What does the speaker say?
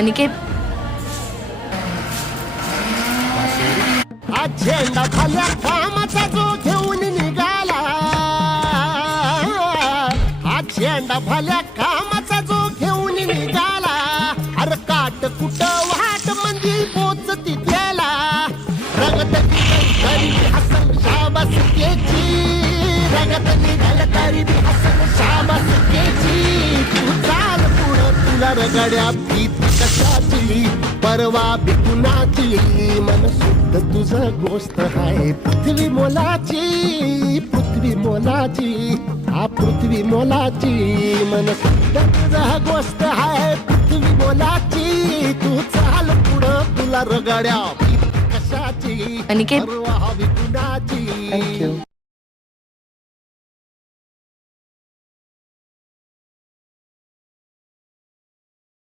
अनिकेत, आज झेंडा खाल्या कामाचा जो घेऊन निघाला, आज झेंडा भाल्या कामाचा जो घेऊन निघाला, अरे काट कुट वाट मंदी पोचती त्याला, रगत तरी हसन शाबास केची, रगत निघाल तरी हसन शाबास केची, तू चाल पुढं तुला रगड्या भीत कशाची, परवा बिकुनाची, मन शुद्ध तुझं गोष्ट आहे पृथ्वी मोलाची, पृथ्वी मोलाची, हा पृथ्वी मोलाची, मन शुद्ध तुझं गोष्ट आहे पृथ्वी मोलाची, तू चाल पुढं तुला रगड्या भीत कशाची, अनिकेत. परवा बिकुनाची. थँक्यू.